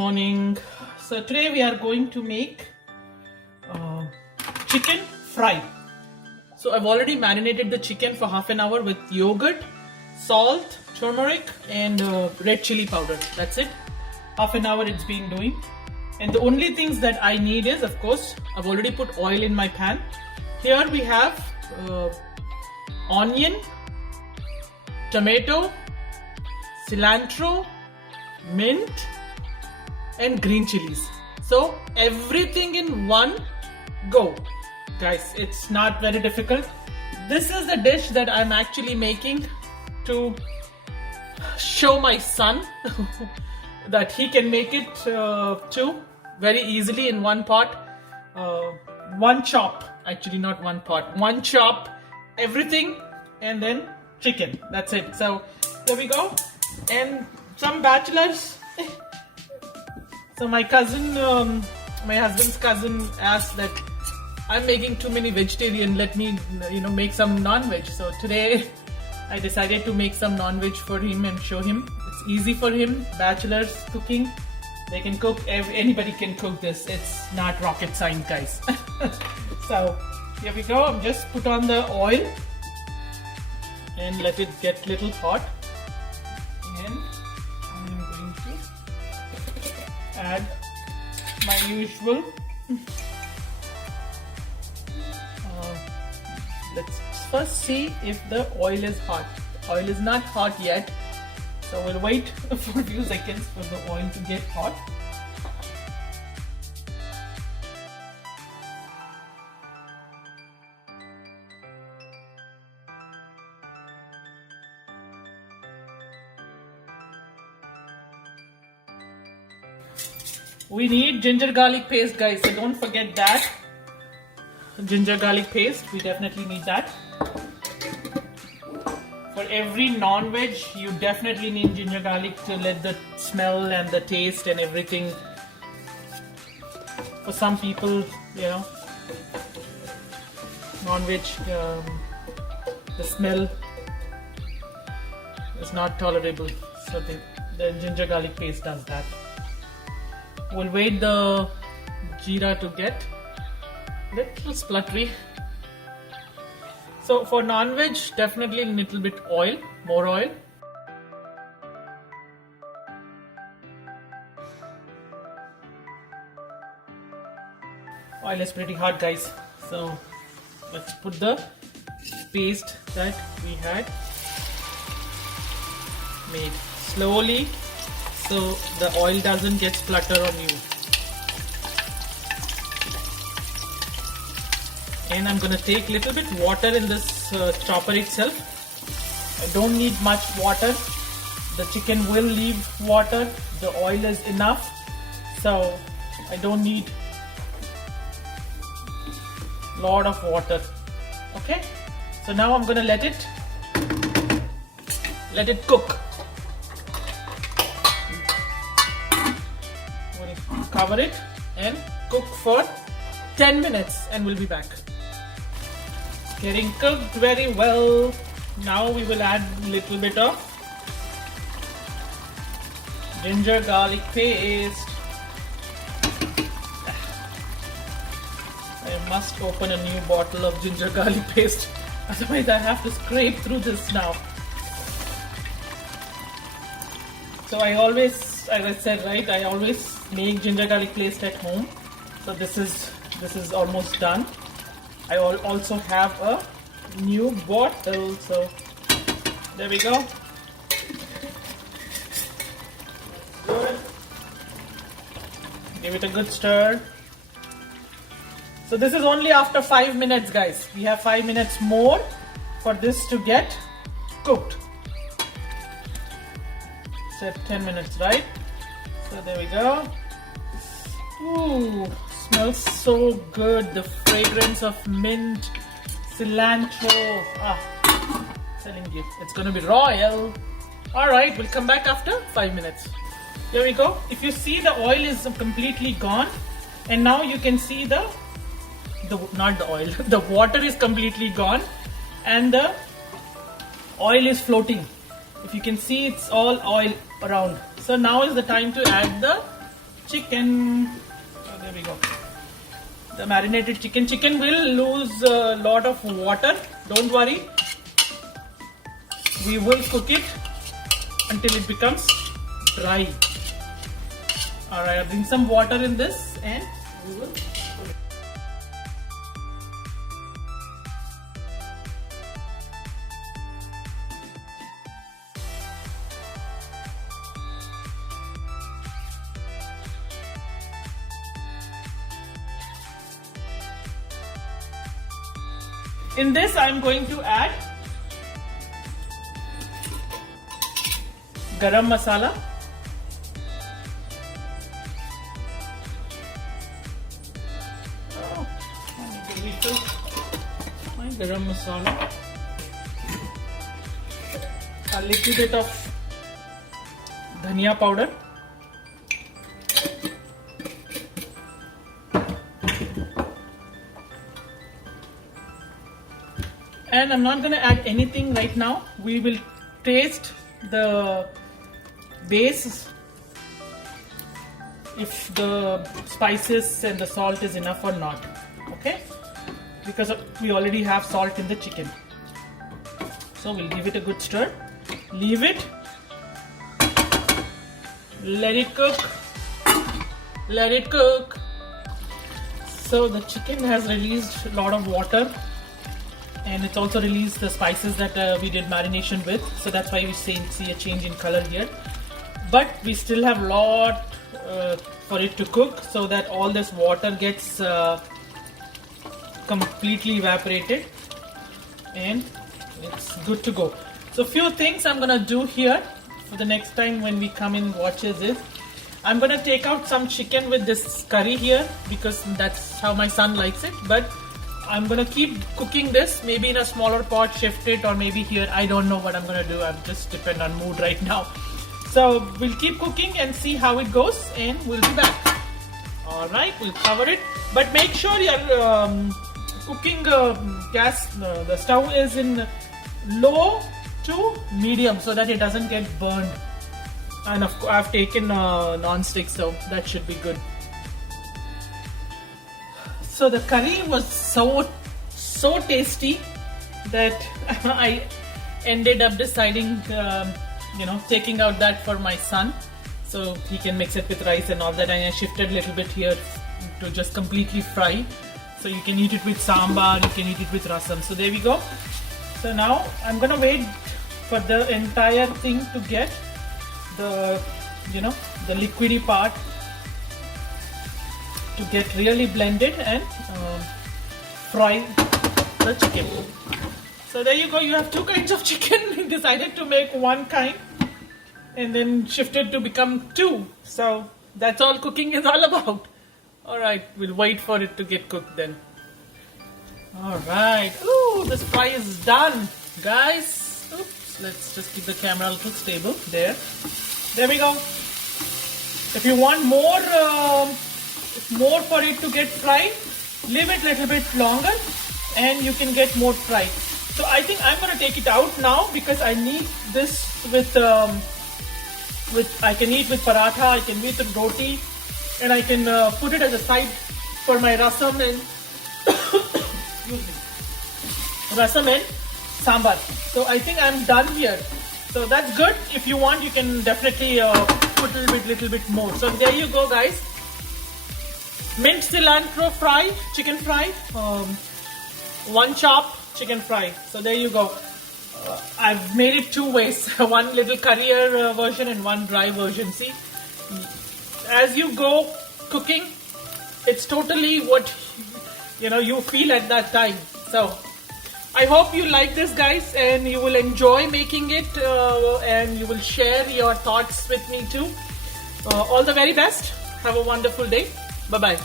morning. So today we are going to make chicken fry. So I've already marinated the chicken for half an hour with yogurt, salt, turmeric and red chili powder. That's it. Half an hour it's been doing. And the only things that I need is, of course, I've already put oil in my pan. Here we have onion, tomato, cilantro, mint and green chilies. So everything in one go. Guys, it's not very difficult. This is the dish that I'm actually making to show my son that he can make it too very easily in one pot. One chop, actually not one pot, one chop, everything and then chicken. That's it. So there we go. And some bachelors. So my cousin, my husband's cousin asked that I'm making too many vegetarian, let me make some non-veg. So today I decided to make some non-veg for him and show him. It's easy for him, bachelors cooking. They can cook, anybody can cook this. It's not rocket science, guys. So here we go. I'm just put on the oil and let it get little hot. And I'm going to add my usual. Let's first see if the oil is hot. The oil is not hot yet, so we'll wait for a few seconds for the oil to get hot. We need ginger garlic paste, guys, so don't forget that. Ginger garlic paste, we definitely need that. For every non-veg, you definitely need ginger garlic to let the smell and the taste and everything. For some people, non-veg, the smell is not tolerable. So the ginger garlic paste does that. We'll wait the jeera to get little spluttery. So for non-veg, definitely a little bit oil, more oil. Oil is pretty hot, guys. So let's put the paste that we had made slowly so the oil doesn't get splutter on you. And I'm going to take a little bit water in this chopper itself. I don't need much water. The chicken will leave water. The oil is enough. So I don't need a lot of water. Okay. So now I'm going to let it cook. I'm going to cover it and cook for 10 minutes and we'll be back. Getting cooked very well. Now we will add a little bit of ginger garlic paste. I must open a new bottle of ginger garlic paste, otherwise I have to scrape through this now. So I always, as I said, right, I always make ginger garlic paste at home. So this is almost done. I also have a new bottle, so there we go. Good. Give it a good stir. So this is only after 5 minutes, guys. We have 5 minutes more for this to get cooked. Said 10 minutes, right? So there we go. Ooh. Smells so good. The fragrance of mint, cilantro. Telling you, it's gonna be royal. Alright, we'll come back after 5 minutes. Here we go. If you see, the oil is completely gone. And now you can see not the oil, the water is completely gone. And the oil is floating. If you can see, it's all oil around. So now is the time to add the chicken. Oh, there we go. The marinated chicken. Chicken will lose a lot of water. Don't worry. We will cook it until it becomes dry. Alright, I'll bring some water in this and we will. In this, I am going to add garam masala, my garam masala, a little bit of dhania powder, and I'm not going to add anything right now. We will taste the base if the spices and the salt is enough or not, okay, because we already have salt in the chicken. So we'll give it a good stir, leave it, let it cook. So the chicken has released a lot of water, and it's also released the spices that we did marination with, so that's why we see a change in color here. But we still have a lot for it to cook, so that all this water gets completely evaporated and it's good to go. So few things I'm gonna do here for the next time when we come in watches is I'm gonna take out some chicken with this curry here because that's how my son likes it, but I'm gonna keep cooking this, maybe in a smaller pot, shift it, or maybe here. I don't know what I'm gonna do. I'm just depend on mood right now. So we'll keep cooking and see how it goes, and we'll be back. All right, we'll cover it, but make sure your cooking gas, the stove is in low to medium so that it doesn't get burned. And of course, I've taken non-stick, so that should be good. So the curry was so tasty that I ended up deciding, taking out that for my son, so he can mix it with rice and all that. And I shifted a little bit here to just completely fry. So you can eat it with sambar, you can eat it with rasam. So there we go. So now I'm gonna wait for the entire thing to get the liquidy part to get really blended and fry the chicken. So there you go, you have two kinds of chicken. We decided to make one kind and then shifted to become two. So that's all cooking is all about. Alright, we'll wait for it to get cooked then. Alright, ooh, this fry is done, guys. Oops, let's just keep the camera a little stable. There we go. If you want more for it to get fried, leave it a little bit longer and you can get more fried. So I think I'm going to take it out now because I need this with I can eat with paratha, I can eat with roti, and I can put it as a side for my rasam and rasam and sambar. So I think I'm done here. So that's good. If you want, you can definitely put a little bit more. So there you go, guys. Mint cilantro fry, chicken fry, one chop chicken fry. So there you go. I've made it two ways, one little currier version and one dry version. See, as you go cooking, it's totally what you feel at that time. So I hope you like this, guys, and you will enjoy making it and you will share your thoughts with me too. All the very best. Have a wonderful day. Bye-bye.